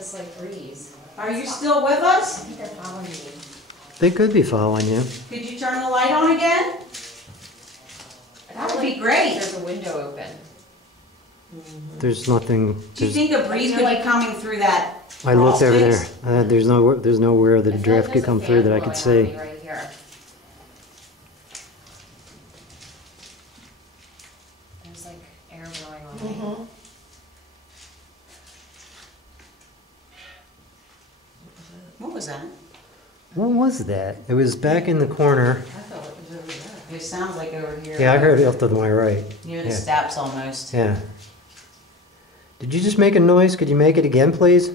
It's like breeze. Are you still with us? I think they're following me. They could be following you. Could you turn the light on again? That would be great. There's a window open. There's nothing. Do you think a breeze could be coming through that? I looked over there. space? There's nowhere that I a feel like draft could there's a come fan through that I blowing could on see. me right here. There's like air blowing on me. What was that? What was that? It was back in the corner. I thought it was over there. It sounds like over here. Yeah, I heard it off to my right. Near the Yeah. steps almost. Yeah. Did you just make a noise? Could you make it again, please?